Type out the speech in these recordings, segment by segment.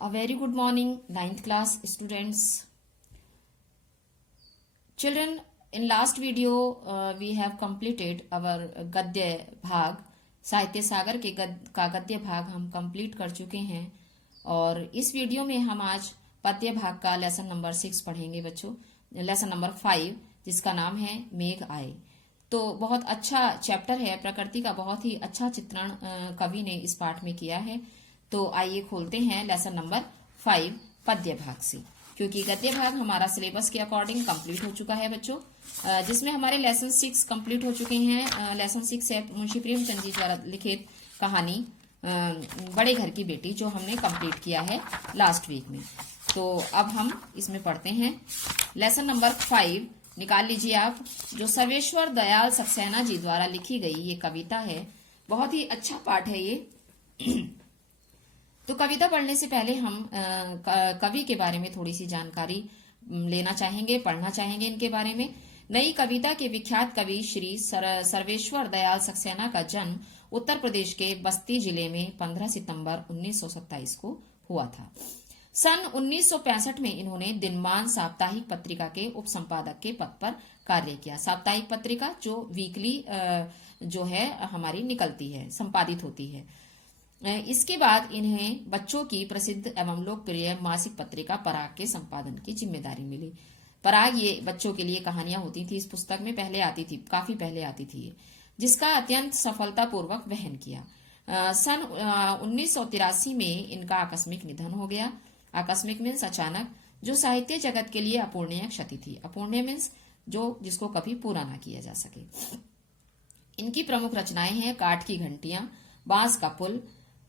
A very good morning, ninth class students. Children, in last video we have completed our गद्य भाग, साहित्य सागर के गद्य भाग हम कंप्लीट कर चुके हैं और इस वीडियो में हम आज पद्य भाग का लेसन नंबर 6 पढ़ेंगे बच्चों, लेसन नंबर 5 जिसका नाम है मेघ आए। तो बहुत अच्छा चैप्टर है, प्रकृति का बहुत ही अच्छा चित्रण कवि ने इस पाठ में किया है। तो आइए खोलते हैं लेसन नंबर 5 पद्य भाग से, क्योंकि गद्य भाग हमारा सिलेबस के अकॉर्डिंग कंप्लीट हो चुका है बच्चों, जिसमें हमारे लेसन 6 कंप्लीट हो चुके हैं। लेसन 6 है मुंशी प्रेमचंद जी द्वारा लिखित कहानी बड़े घर की बेटी, जो हमने कंप्लीट किया है लास्ट वीक में। तो अब हम इसमें पढ़ते हैं लेसन नंबर 5। निकाल लीजिए आप, जो सर्वेश्वर दयाल सक्सेना जी द्वारा लिखी गई ये कविता है। बहुत ही अच्छा पाठ है ये। तो कविता पढ़ने से पहले हम कवि के बारे में थोड़ी सी जानकारी लेना चाहेंगे, पढ़ना चाहेंगे इनके बारे में। नई कविता के विख्यात कवि श्री सर्वेश्वर दयाल सक्सेना का जन्म उत्तर प्रदेश के बस्ती जिले में 15 सितंबर 1927 को हुआ था। सन 1965 में इन्होंने दिनमान साप्ताहिक पत्रिका के उप संपादक के पद पर कार्य किया। साप्ताहिक पत्रिका जो वीकली जो है हमारी निकलती है, संपादित होती है। इसके बाद इन्हें बच्चों की प्रसिद्ध एवं लोकप्रिय मासिक पत्रिका पराग के संपादन की जिम्मेदारी मिली। पराग ये बच्चों के लिए कहानियां होती थी, इस पुस्तक में पहले आती थी, काफी पहले आती थी, जिसका अत्यंत सफलतापूर्वक वहन किया। सन 1983 में इनका आकस्मिक निधन हो गया। आकस्मिक मीन्स अचानक, जो साहित्य जगत के लिए अपूर्णीय क्षति थी। अपूर्णीय मीन्स जो जिसको कभी पूरा ना किया जा सके। इनकी प्रमुख रचनाएं हैं काठ की घंटियां, बांस का पुल,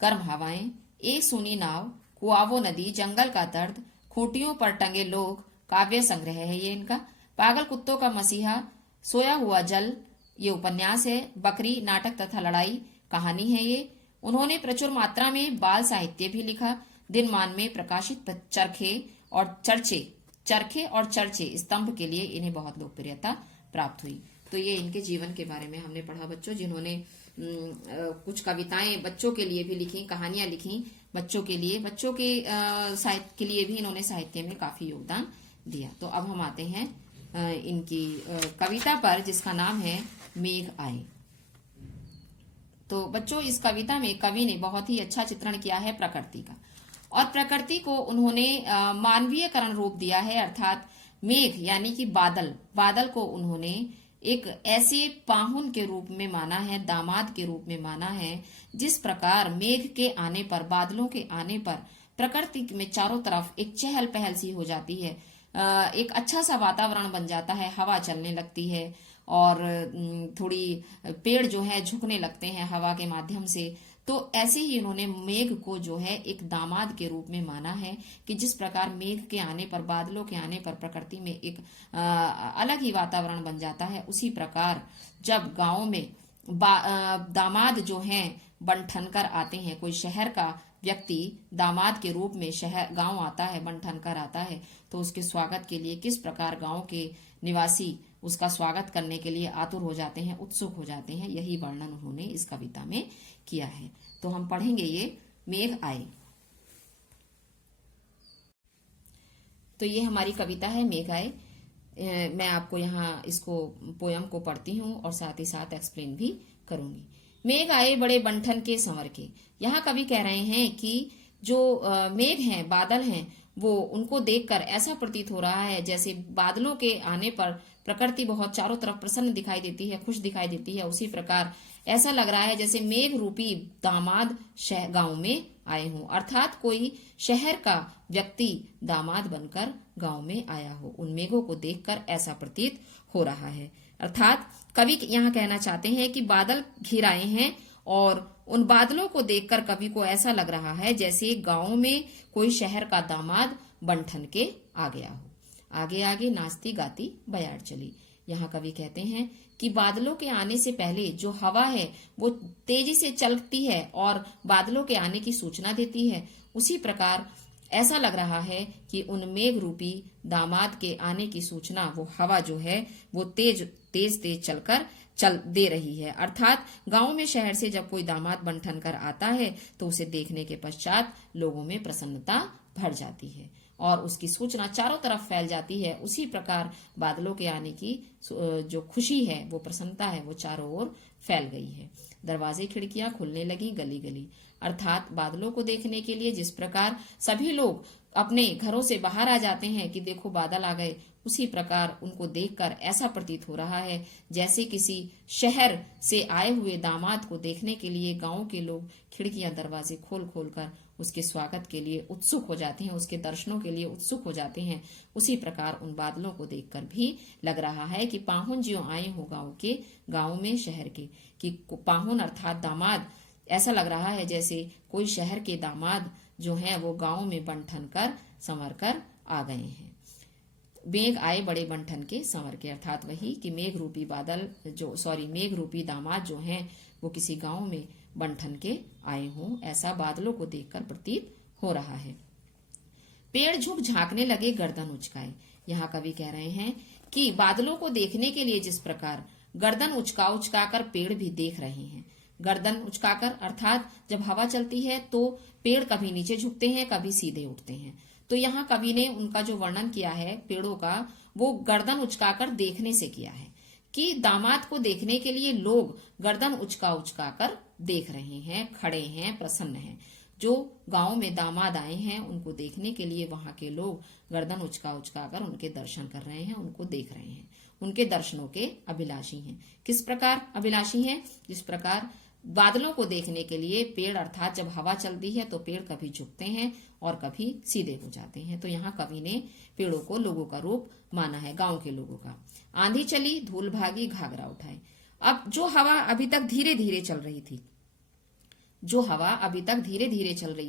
गर्म हवाएं, एक सूनी नाव, कुआवो नदी, जंगल का दर्द, खूंटियों पर टंगे लोग, काव्य संग्रह है ये इनका। पागल कुत्तों का मसीहा, सोया हुआ जल ये उपन्यास है। बकरी नाटक तथा लड़ाई कहानी है ये। उन्होंने प्रचुर मात्रा में बाल साहित्य भी लिखा। दिनमान में प्रकाशित चरखे और चर्चे स्तंभ के लिए इन्हें बहुत लोकप्रियता प्राप्त हुई। तो ये इनके जीवन के बारे में हमने पढ़ा बच्चों, जिन्होंने कुछ कविताएं बच्चों के लिए भी लिखी, कहानियां लिखी बच्चों के लिए, बच्चों के साहित्य के लिए भी इन्होंने साहित्य में काफी योगदान दिया। तो अब हम आते हैं इनकी कविता पर, जिसका नाम है मेघ आए। तो बच्चों इस कविता में कवि ने बहुत ही अच्छा चित्रण किया है प्रकृति का, और प्रकृति को उन्होंने मानवीयकरण रूप दिया है, अर्थात मेघ यानी कि बादल को उन्होंने एक ऐसे पाहुन के रूप में माना है, दामाद के रूप में माना है। जिस प्रकार मेघ के आने पर, बादलों के आने पर प्रकृति में चारों तरफ एक चहल पहल सी हो जाती है, एक अच्छा सा वातावरण बन जाता है, हवा चलने लगती है और थोड़ी पेड़ जो है झुकने लगते हैं हवा के माध्यम से। तो ऐसे ही इन्होंने मेघ को जो है एक दामाद के रूप में माना है कि जिस प्रकार मेघ के आने पर, बादलों के आने पर प्रकृति में एक अलग ही वातावरण बन जाता है, उसी प्रकार जब गांव में दामाद जो हैं बन ठनकर आते हैं, कोई शहर का व्यक्ति दामाद के रूप में शहर गांव आता है, बन ठनकर आता है, तो उसके स्वागत के लिए किस प्रकार गांव के निवासी उसका स्वागत करने के लिए आतुर हो जाते हैं, उत्सुक हो जाते हैं, यही वर्णन उन्होंने इस कविता में किया है। तो हम पढ़ेंगे ये मेघ आए। तो ये हमारी कविता है मेघ आए। मैं आपको यहाँ इसको पोयम को पढ़ती हूँ और साथ ही साथ एक्सप्लेन भी करूंगी। मेघ आए बड़े बंठन के संवर के। यहाँ कवि कह रहे हैं कि जो मेघ हैं, बादल हैं, वो उनको देखकर ऐसा प्रतीत हो रहा है जैसे बादलों के आने पर प्रकृति बहुत चारों तरफ प्रसन्न दिखाई देती है, खुश दिखाई देती है। उसी प्रकार ऐसा लग रहा है जैसे मेघ रूपी दामाद गांव में आए हों, अर्थात कोई शहर का व्यक्ति दामाद बनकर गांव में आया हो। उन मेघों को देखकर ऐसा प्रतीत हो रहा है। अर्थात कवि यहाँ कहना चाहते हैं कि बादल घिर आए हैं और उन बादलों को देखकर कवि को ऐसा लग रहा है जैसे गांव में कोई शहर का दामाद बन ठन के आ गया हो। आगे आगे नाचती गाती बयार चली। यहाँ कवि कहते हैं कि बादलों के आने से पहले जो हवा है वो तेजी से चलती है और बादलों के आने की सूचना देती है। उसी प्रकार ऐसा लग रहा है कि उन मेघ रूपी दामाद के आने की सूचना, वो हवा जो है वो तेज तेज चलकर चल दे रही है। अर्थात गांव में शहर से जब कोई दामाद बन ठन कर आता है तो उसे देखने के पश्चात लोगों में प्रसन्नता भर जाती है और उसकी सूचना चारों तरफ फैल जाती है। उसी प्रकार बादलों के आने की जो खुशी है, वो प्रसन्नता है, वो चारों ओर फैल गई है। दरवाजे खिड़कियां खुलने लगी गली गली। अर्थात बादलों को देखने के लिए जिस प्रकार सभी लोग अपने घरों से बाहर आ जाते हैं कि देखो बादल आ गए, उसी प्रकार उनको देखकर ऐसा प्रतीत हो रहा है जैसे किसी शहर से आए हुए दामाद को देखने के लिए गांव के लोग खिड़कियां दरवाजे खोल खोल कर उसके स्वागत के लिए उत्सुक हो जाते हैं, उसके दर्शनों के लिए उत्सुक हो जाते हैं। उसी प्रकार उन बादलों को देखकर भी लग रहा है कि पाहुन ज्यों आए हो गांव में शहर के, कि पाहुन अर्थात दामाद, ऐसा लग रहा है जैसे कोई शहर के दामाद जो हैं वो गांव में बनठन कर संवर कर आ गए हैं। मेघ आए बड़े बनठन के संवर के, अर्थात वही कि मेघ रूपी मेघ रूपी दामाद जो हैं वो किसी गांव में बनठन के आए हों, ऐसा बादलों को देखकर प्रतीत हो रहा है। पेड़ झुक झांकने लगे गर्दन उचकाए। यहाँ कवि कह रहे हैं कि बादलों को देखने के लिए जिस प्रकार गर्दन उचका उचका कर पेड़ भी देख रहे हैं। गर्दन उचकाकर अर्थात जब हवा चलती है तो पेड़ कभी नीचे झुकते हैं, कभी सीधे उठते हैं। तो यहाँ कवि ने उनका जो वर्णन किया है पेड़ों का, वो गर्दन उचकाकर देखने से किया है कि दामाद को देखने के लिए लोग गर्दन उचका उचका कर देख रहे हैं, खड़े हैं, प्रसन्न हैं। जो गांव में दामाद आए हैं उनको देखने के लिए वहां के लोग गर्दन उचका उचका कर उनके दर्शन कर रहे हैं, उनको देख रहे हैं, उनके दर्शनों के अभिलाषी हैं। किस प्रकार अभिलाषी हैं? जिस प्रकार बादलों को देखने के लिए पेड़ अर्थात जब हवा चलती है तो पेड़ कभी झुकते हैं और कभी सीधे हो जाते हैं। तो यहाँ कवि ने पेड़ों को लोगों का रूप माना है, गांव के लोगों का। आंधी चली धूल भागी घाघरा उठाए। अब जो हवा अभी तक धीरे धीरे चल रही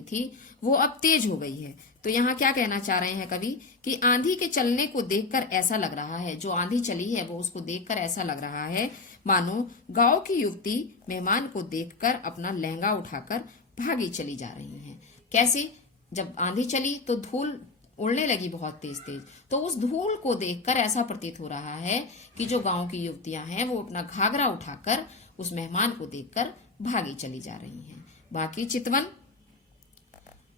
थी वो अब तेज हो गई है। तो यहाँ क्या कहना चाह रहे हैं कवि कि आंधी के चलने को देखकर ऐसा लग रहा है, जो आंधी चली है वो उसको देखकर ऐसा लग रहा है मानो गांव की युवती मेहमान को देखकर अपना लहंगा उठाकर भागी चली जा रही हैं। कैसे? जब आंधी चली तो धूल उड़ने लगी बहुत तेज तेज, तो उस धूल को देखकर ऐसा प्रतीत हो रहा है कि जो गांव की युवतियां हैं वो अपना घाघरा उठाकर उस मेहमान को देखकर भागी चली जा रही हैं। बाकी चितवन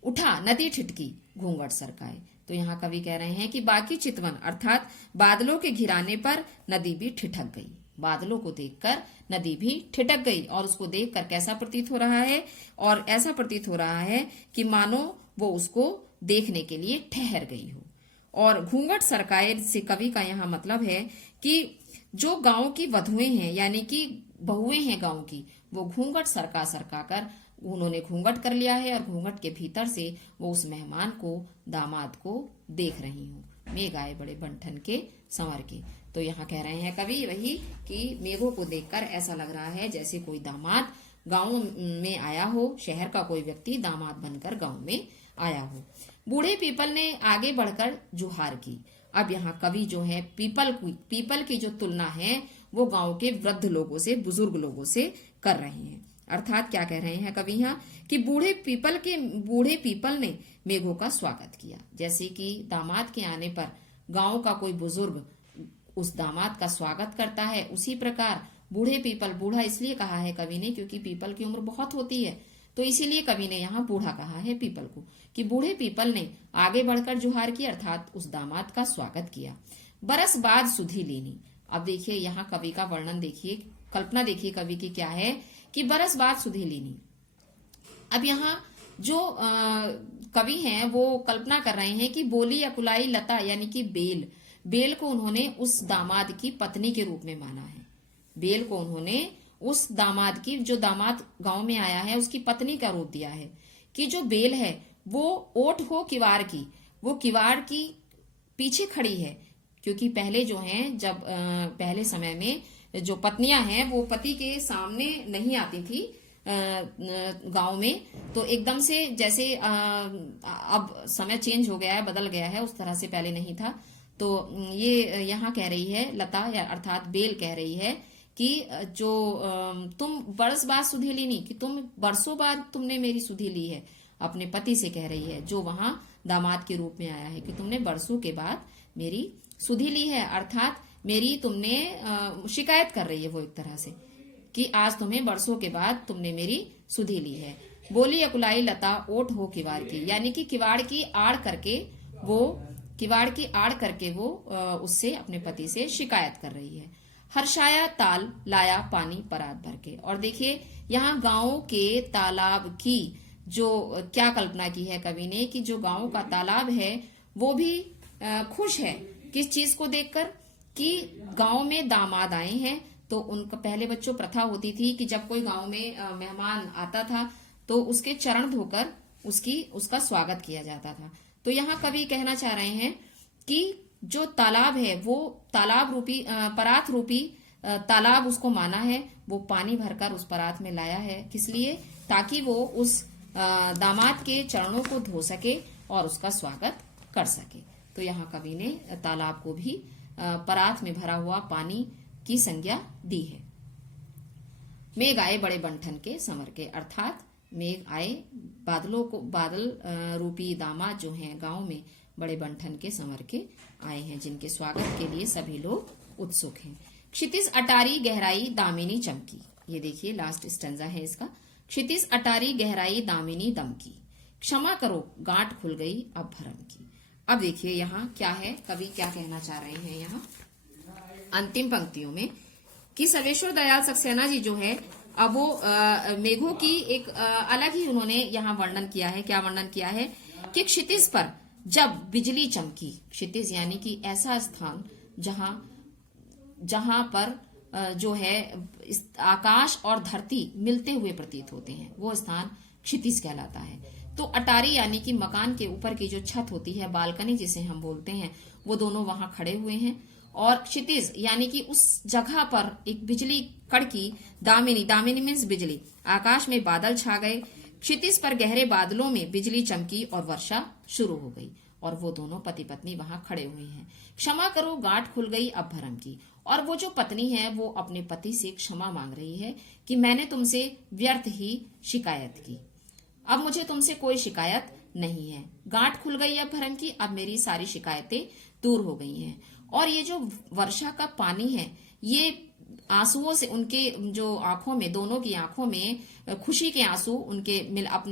उठा नदी ठिठकी घूंघट सरकाए। तो यहाँ कवि कह रहे हैं कि बाकी चितवन अर्थात बादलों के घिराने पर नदी भी ठिठक गई। बादलों को देखकर नदी भी ठिठक गई और उसको देखकर कैसा प्रतीत हो रहा है? और ऐसा प्रतीत हो रहा है कि मानो वो उसको देखने के लिए ठहर गई हो। और घूंघट सरकाए से कवि का यहाँ मतलब है कि जो गांव की वधुएं हैं यानी कि बहुएं हैं गांव की, वो घूंघट सरका सरका कर उन्होंने घूंघट कर लिया है और घूंघट के भीतर से वो उस मेहमान को, दामाद को देख रही हूँ। मेघ आए बड़े बनठन के संवर के। तो यहाँ कह रहे हैं कवि वही कि मेघों को देखकर ऐसा लग रहा है जैसे कोई दामाद गांव में आया हो, शहर का कोई व्यक्ति दामाद बनकर गांव में आया हो। बूढ़े पीपल ने आगे बढ़कर जुहार की। अब यहाँ कवि जो है पीपल की जो तुलना है वो गांव के वृद्ध लोगों से, बुजुर्ग लोगों से कर रहे हैं। अर्थात क्या कह रहे हैं कवि यहाँ कि बूढ़े पीपल ने मेघों का स्वागत किया। जैसे कि दामाद के आने पर गांव का कोई बुजुर्ग उस दामाद का स्वागत करता है, उसी प्रकार बूढ़े पीपल, बूढ़ा इसलिए कहा है कवि ने क्योंकि पीपल की उम्र बहुत होती है, तो इसीलिए कवि ने यहाँ बूढ़ा कहा है पीपल को, कि बूढ़े पीपल ने आगे बढ़कर जुहार की अर्थात उस दामाद का स्वागत किया। बरस बाद सुधी लीनी। अब देखिए यहाँ कवि का वर्णन देखिए, कल्पना देखिए कवि की क्या है कि बरस बाद सुधी लीनी। अब यहाँ जो कवि हैं वो कल्पना कर रहे हैं कि बोली अकुलाई लता यानी कि बेल को उन्होंने उस दामाद की पत्नी के रूप में माना है। बेल को उन्होंने उस दामाद की, जो दामाद गांव में आया है उसकी पत्नी का रूप दिया है कि जो बेल है वो ओट हो किवाड़ की, वो किवाड़ की पीछे खड़ी है। क्योंकि पहले जो हैं, जब पहले समय में जो पत्नियां हैं वो पति के सामने नहीं आती थी गांव में, तो एकदम से जैसे अब समय चेंज हो गया है, बदल गया है, उस तरह से पहले नहीं था। तो ये यहाँ कह रही है लता या अर्थात बेल कह रही है कि जो तुम बरस बाद सुधी लीनी, कि तुम बरसों बाद तुमने मेरी सुधी ली है, अपने पति से कह रही है जो वहां दामाद के रूप में आया है कि तुमने बरसों के बाद मेरी सुधी ली है। अर्थात मेरी तुमने शिकायत कर रही है वो एक तरह से कि आज तुम्हें बरसों के बाद तुमने मेरी सुधि ली है। बोली अकुलाई लता ओट हो किवाड़ की, यानी कि किवाड़ की आड़ करके वो उससे अपने पति से शिकायत कर रही है। हर्षाया ताल लाया पानी परात भर के। और देखिए यहाँ गांव के तालाब की जो क्या कल्पना की है कवि ने कि जो गांव का तालाब है वो भी खुश है किस चीज को देखकर कि गांव में दामाद आए हैं। तो उनका पहले बच्चों प्रथा होती थी कि जब कोई गांव में मेहमान आता था तो उसके चरण धोकर उसका स्वागत किया जाता था। तो यहाँ कवि कहना चाह रहे हैं कि जो तालाब है वो तालाब रूपी परात रूपी तालाब उसको माना है, वो पानी भरकर उस परात में लाया है। किस लिए? ताकि वो उस दामाद के चरणों को धो सके और उसका स्वागत कर सके। तो यहाँ कवि ने तालाब को भी परात में भरा हुआ पानी की संज्ञा दी है। मेघ आए बड़े बंठन के संवर के, अर्थात मेघ आए बादल रूपी दामाद जो हैं गांव में बड़े बंठन के संवर के आए हैं, जिनके स्वागत के लिए सभी लोग उत्सुक हैं। क्षितिज अटारी गहराई दामिनी चमकी, ये देखिए लास्ट स्टेंजा है इसका। क्षितिज अटारी गहराई दामिनी दमकी, क्षमा करो गांठ खुल गई अब भरम की। अब देखिए यहाँ क्या है, कवि क्या कहना चाह रहे हैं यहाँ अंतिम पंक्तियों में कि सर्वेश्वर दयाल सक्सेना जी जो है अब वो मेघों की एक अलग ही उन्होंने यहाँ वर्णन किया है। क्या वर्णन किया है कि क्षितिज पर जब बिजली चमकी, क्षितिज यानी कि ऐसा स्थान जहां पर जो है आकाश और धरती मिलते हुए प्रतीत होते हैं, वो स्थान क्षितिज कहलाता है। तो अटारी यानी कि मकान के ऊपर की जो छत होती है, बालकनी जिसे हम बोलते हैं, वो दोनों वहां खड़े हुए हैं। और क्षितिज यानी कि उस जगह पर एक बिजली कड़की, दामिनी मीन्स बिजली, आकाश में बादल छा गए, क्षितिज पर गहरे बादलों में बिजली चमकी और वर्षा शुरू हो गई और वो दोनों पति पत्नी वहां खड़े हुए हैं। क्षमा करो गांठ खुल गई अब भरम की, और वो जो पत्नी है वो अपने पति से क्षमा मांग रही है कि मैंने तुमसे व्यर्थ ही शिकायत की, अब मुझे तुमसे कोई शिकायत नहीं है। गांठ खुल गई अब भरम की, अब मेरी सारी शिकायतें दूर हो गई हैं। और ये जो वर्षा का पानी है ये आंसुओं से उनके जो आंखों में, दोनों की आंखों में खुशी के आंसू उनके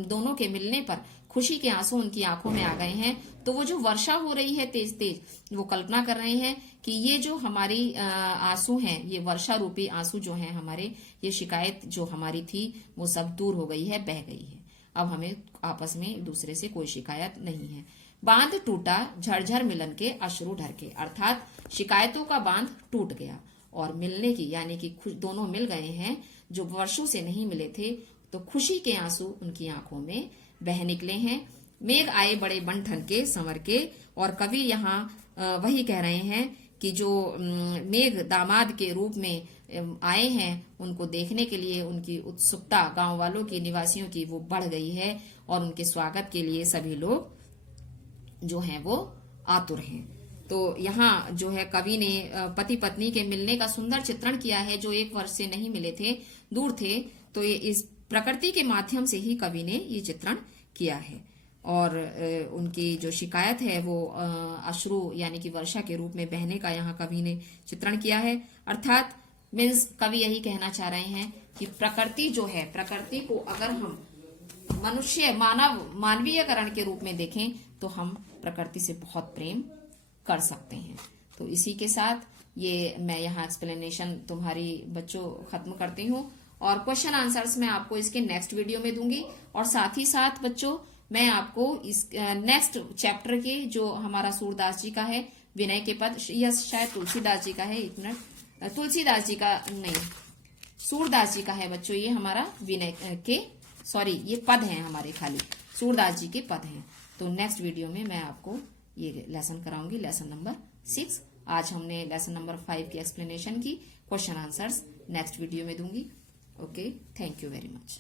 दोनों के मिलने पर खुशी के आंसू उनकी आंखों में आ गए हैं। तो वो जो वर्षा हो रही है तेज तेज, वो कल्पना कर रहे हैं कि ये जो हमारी आंसू हैं, ये वर्षा रूपी आंसू जो हैं हमारे, ये शिकायत जो हमारी थी वो सब दूर हो गई है, बह गई है। अब हमें आपस में एक दूसरे से कोई शिकायत नहीं है। बांध टूटा झरझर मिलन के अश्रु ढर के, अर्थात शिकायतों का बांध टूट गया और मिलने की यानी कि दोनों मिल गए हैं जो वर्षों से नहीं मिले थे, तो खुशी के आंसू उनकी आंखों में बह निकले हैं। मेघ आए बड़े बंठन के संवर के, और कवि यहाँ वही कह रहे हैं कि जो मेघ दामाद के रूप में आए हैं उनको देखने के लिए उनकी उत्सुकता गांव वालों की, निवासियों की, वो बढ़ गई है और उनके स्वागत के लिए सभी लोग जो हैं वो आतुर हैं। तो यहाँ जो है कवि ने पति पत्नी के मिलने का सुंदर चित्रण किया है, जो एक वर्ष से नहीं मिले थे, दूर थे। तो ये इस प्रकृति के माध्यम से ही कवि ने ये चित्रण किया है। और उनकी जो शिकायत है वो अश्रु यानी कि वर्षा के रूप में बहने का यहाँ कवि ने चित्रण किया है। अर्थात मीन्स कवि यही कहना चाह रहे हैं कि प्रकृति जो है, प्रकृति को अगर हम मानवीयकरण के रूप में देखें तो हम प्रकृति से बहुत प्रेम कर सकते हैं। तो इसी के साथ ये मैं यहाँ एक्सप्लेनेशन तुम्हारी बच्चों खत्म करती हूँ, और क्वेश्चन आंसर्स मैं आपको इसके नेक्स्ट वीडियो में दूंगी। और साथ ही साथ बच्चों मैं आपको इस नेक्स्ट चैप्टर के जो हमारा सूरदास जी का है विनय के पद, यह शायद तुलसीदास जी का है, एक मिनट, तुलसीदास जी का नहीं, सूरदास जी का है बच्चों, ये हमारा विनय के ये पद हैं हमारे, खाली सूरदास जी के पद हैं। तो नेक्स्ट वीडियो में मैं आपको ये लेसन कराऊंगी, लेसन नंबर 6। आज हमने लेसन नंबर 5 की एक्सप्लेनेशन की, क्वेश्चन आंसर्स नेक्स्ट वीडियो में दूंगी। Okay, thank you very much.